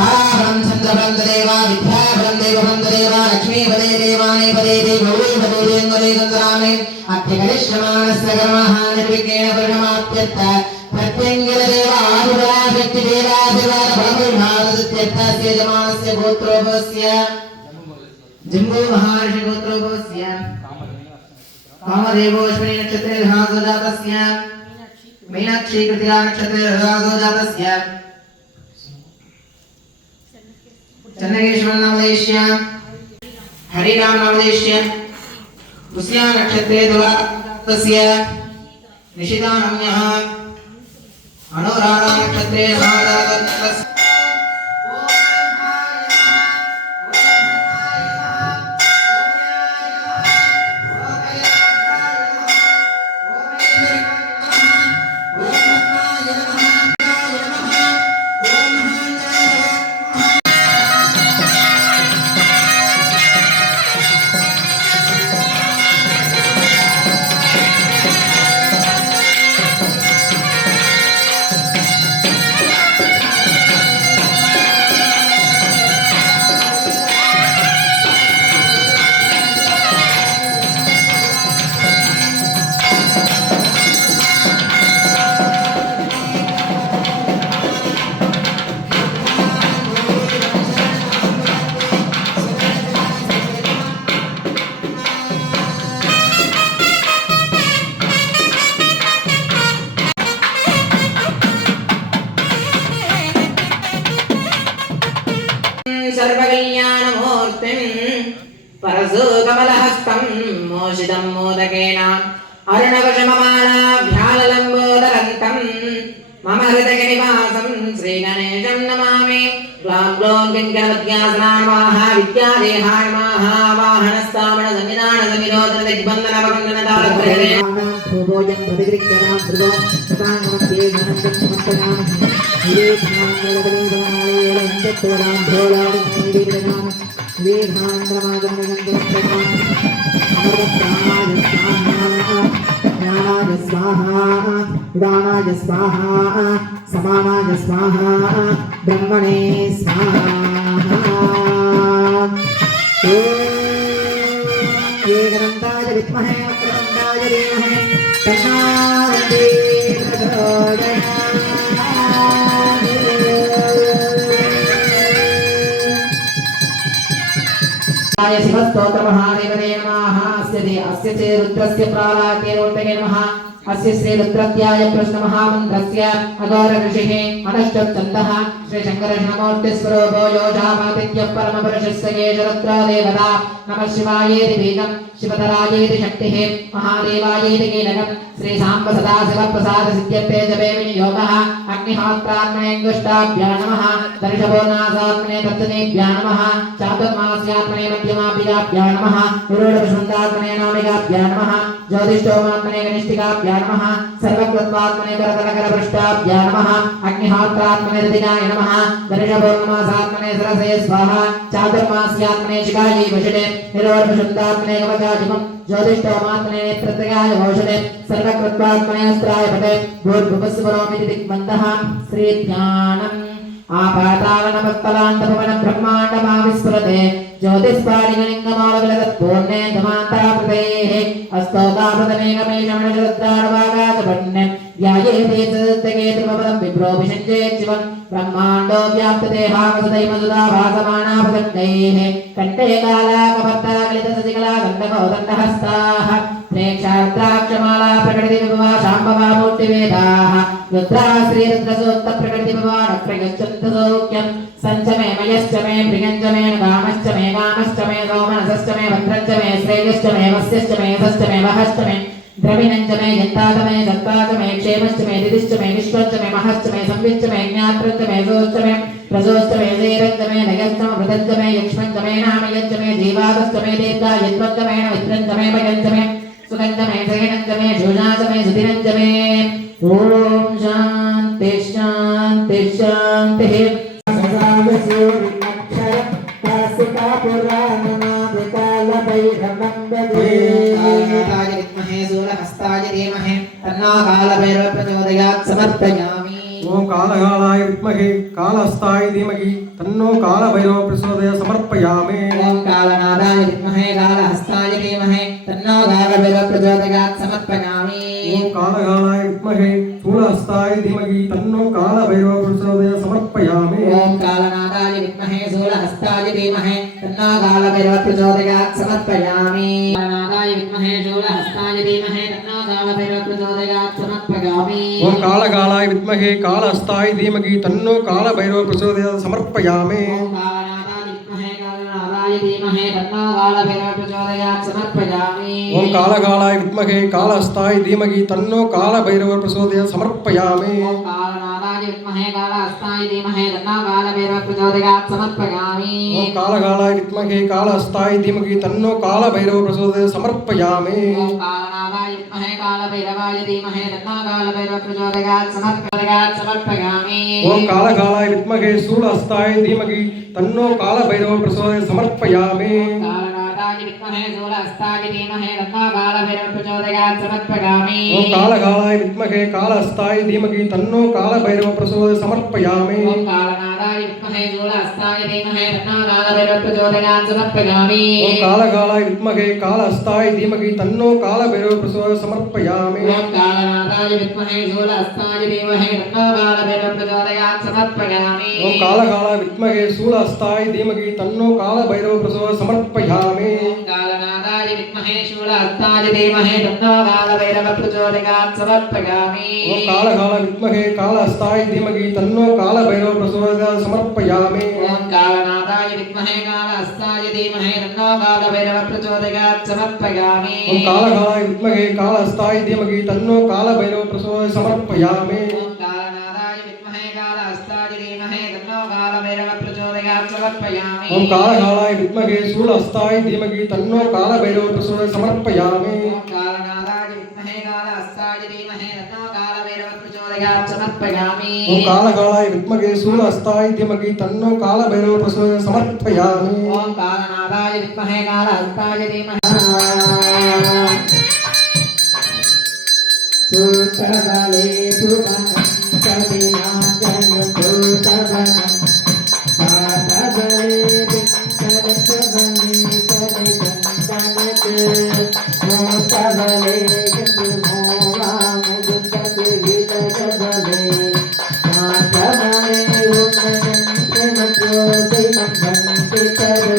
ताराफलं चन्द्रफलं तदेव विद्याफलं देवफलं तदेव लक्ष्मीपदे देवानि पदे देवै पदे देवै गन्धरामि अत्यकरिष्यमाणस्य कर्मः निर्विघ्नेन परिणमाप्यर्थ प्रत्यङ्गिरदेव आदिशक्तिदेवादिवादफलपरिभासत्यर्थस्य यजमानस्य गोत्रोपस्य जम्बो महर्षि गोत्रोपस्य कामदेवोऽश्विनी नक्षत्रे रथासो जातस्य मीनाक्षी कृतिका नक्षत्रे रथासो जातस्य चन्नकेश्वर नामदेश्य हरिनाम नामदेश्य पुष्या नक्षत्रे जातस्य निशिता नम्यः अनुराधा नक्षत्रे महाजातस्य सर्वकल्याणमूर्तिं परशुकमलहस्तं मोषितं मोदकेन अरुणवशममालाभ्याललम्बोदरन्तं मम हृदयनिवासं श्रीगणेशं नमामि ग्लां ग्लौं किङ्करवद्यासनार्वाः विद्यादेहार्वाः वाहनस्तामणसंविधानसमिरोधनदिग्बन्धनवकन्दनतालग्रहणे भूभोजं प्रतिगृह्यतां ध्रुवं तथाङ्गमध्ये धनञ्जं समर्पयामि ज्ञानाय स्वाहा उदानाय स्वाहा समानाय स्वाहा ब्रह्मणे स्वाहा एकदन्ताय विद्महे वक्रतुण्डाय धीमहि तन्नो प्रचोदयात् शिवस्तोत्र महादेवने नमः अस्य च रुद्रस्य प्रालाके रोटके नमः अस्य श्री रुद्रत्याय प्रश्न महामन्त्रस्य अघोर ऋषिः अनश्चन्दः श्री शङ्करशनमूर्ति स्वरूपो योषामादित्य परमपुरुषस्य केशरुद्रो देवता नमः शिवायेति बीजं शिवतरायेति शक्तिः महादेवायेति कीलकं श्री साम्ब सदाशिव प्रसाद सिद्ध्यर्थे जपे विनियोगः अग्निहोत्रात्मनेऽङ्गुष्टाभ्यां नमः दर्शपूर्णासात्मने तत्तनेभ्यां नमः चातुर्मास्यात्मने मध्यमाभ्याभ्यां नमः निरूढवसुन्दात्मने नवमिकाभ्यां नमः ज्योतिष्ठोमात्मने कनिष्ठिकाभ्यां नमः सर्वकृत्वात्मने करतलकरपृष्ठाभ्यां नमः अग्निहोत्रात्मने ऋतिकाय नमः दर्शपूर्णमासात्मने सरसे स्वाहा चातुर्मास्यात्मने शिखायै वशने निरूढवसुन्दात्मने कवचाजिमं ज्योतिष्ठोमात्मने नेत्रत्रयाय औषधे सर्वकृत्वात्मने अस्त्राय पटे भूर्भुवस्वरोमिति दिग्बन्धः श्रीध्यानम् आपातालनमत्तलान्तपवन ब्रह्माण्डमाविस्फुरते ज्योतिस्फाटिकलिङ्गमालविलतत्पूर्णे धमान्ताप्रतेः अस्तोताप्रतमेकमेषमणशरुद्रार्वागाचपण्णे ध्यायेते सदत्तकेतुमपदं विप्रोभिषञ्चेच्छिवं ब्रह्माण्डो व्याप्तदेहावसुदैमसुधा भासमानापदण्डैः कण्ठे कालाकपर्ताकलितसजिकला गण्डकोदण्डहस्ताः प्रेक्षार्द्राक्षमाला प्रकटितिविभवा शाम्भवा मूर्तिवेदाः रुद्रा श्रीरुद्रसूक्तप्रकटितिविभवा नक्रगच्छन्तसौख्यं सञ्चमे मयश्च मे प्रियञ्च मे कामश्च मे सौमनसश्च मे भद्रञ्च मे श्रेयश्च मे वस्यश्च मे यशश्च मे वहश्च मे द्रविणञ्च मे यन्ताच मे सत्त्वाच मे क्षेमश्च मे दिदिश्च मे विश्वश्च मे महश्च मे संविश्च मे ज्ञात्रञ्च मे सोश्च मे प्रसोश्च मे धीरञ्च मे नयश्च मे मृतञ्च मे यक्ष्मञ्च मे नामयश्च मे जीवादश्च मे दीर्घायत्वञ्च मे वित्रञ्च मे भयञ्च मे सुगन्ध मे श्रेणञ्च मे शूनाच मे सुधिरञ्च मे ॐ शान्ति शान्ति शान्तिः विद्महे सूर्यहस्ताय धीमहि तन्नो कालभैरवः प्रचोदयात् समर्पयामि। ॐ ओम कालकालाय विद्महे कालहस्ताय धीमहि तन्नो कालभैरव प्रचोदयात् समर्पयामि। ओम कालनादाय विद्महे कालहस्ताय धीमहि तन्नो कालभैरव प्रचोदयात् समर्पयामि। ओम कालकालाय विद्महे शूलहस्ताय धीमहि तन्नो कालभैरव प्रचोदयात् समर्पयामि। ओम कालनादाय विद्महे शूलहस्ताय धीमहि तन्नो कालभैरव प्रचोदयात् समर्पयामि। कालनादाय विद्महे शूलहस्ताय धीमहि तन्नो कालभैरव प्रचोदयात् समर्पयामि। ओम कालकालाय विद्महे कालहस्ताय धीमहि तन्नो कालभैरव प्रचोदयात् समर्पयामि। ओम कालनादाय विद्महे कालनादाय धीमहि तन्नो कालभैरव प्रचोदयात् समर्पयामि। ओम कालकालाय विद्महे कालहस्ताय धीमहि तन्नो कालभैरव प्रचोदयात् समर्पयामि। ओम कालनादाय विद्महे कालहस्ताय धीमहि तन्नो कालभैरव प्रचोदयात् समर्पयामि। ओम कालकालाय विद्महे कालहस्ताय धीमहि तन्नो कालभैरव प्रचोदयात् समर्पयामि। ओम कालनादाय विद्महे कालभैरवाय धीमहि तन्नो कालभैरव प्रचोदयात् समर्पयामि। ओम कालकालाय विद्महे शूलहस्ताय धीमहि तन्नो कालभैरव प्रचोदयात् समर्पयामि। कालनादाय विद्महे शूलहस्ताय धीमहि तन्नो कालभैरव प्रचोदयात् समर्पयामि। ओम कालकालाय विद्महे कालहस्ताय धीमहि तन्नो कालभैरव प्रचोदयात् समर्पयामि। ओम कालनादाय विद्महे शूलहस्ताय धीमहि तन्नो कालभैरव प्रचोदयात् समर्पयामि। ओम कालकालाय विद्महे कालहस्ताय धीमहि तन्नो कालभैरव प्रचोदयात् समर्पयामि। ओम कालनादाय विद्महे शूलहस्ताय धीमहि तन्नो कालभैरव प्रचोदयात् समर्पयामि। ओम कालकालाय विद्महे शूलहस्ताय धीमहि तन्नो कालभैरव प्रचोदयात् समर्पयामि। ओम कालनादाय विद्महे शूलहस्ताय धीमहि तन्नो कालभैरव प्रचोदयात् समर्पयामि। ओम कालकालाय विद्महे कालहस्ताय धीमहि तन्नो कालभैरव प्रचोदयात् समर्पयामि। ओम कालनादाय विद्महे कालहस्ताय धीमहि तन्नो कालभैरव प्रचोदयात् समर्पयामि। ओम कालकालाय विद्महे कालहस्ताय धीमहि तन्नो कालभैरव प्रचोदयात् समर्पयामि। ओम कालनादाय विद्महे कालहस्ताय धीमहि तन्नो कालभैरव प्रचोदयात् समर्पयामि। ओम कालकालाय विद्महे शूलहस्ताय धीमहि तन्नो कालभैरव प्रचोदयात् समर्पयामि। ओम कालनादाय विद्महे कालहस्ताय धीमहि तन्नो कालभैरव प्रचोदयात् समर्पयामि। ओम कालकालाय विद्महे शूलहस्ताय धीमहि तन्नो कालभैरव प्रचोदयात् समर्पयामि। ओम कालनादाय विद्महे कालहस्ताय धीमहि पुत्रबले पुवनं कविनाजय पुत्रबलं पादबले विंकटबले कविदन्तनते मोतबले हिन्दुमोवा मुदुतविदबले मातबले उन्नयन्ते मत्रोदिनं वन्दितरे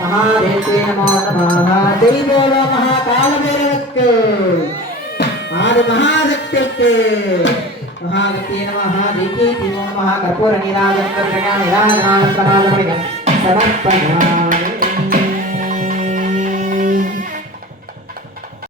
महादेव्ये नमो नमः जय बोलो महाकाल भैरवक्के आदि महाशक्तिक्के महागते नमः देवी नमः कर्पूर निराजन कर्तका निराजन समर्पयामि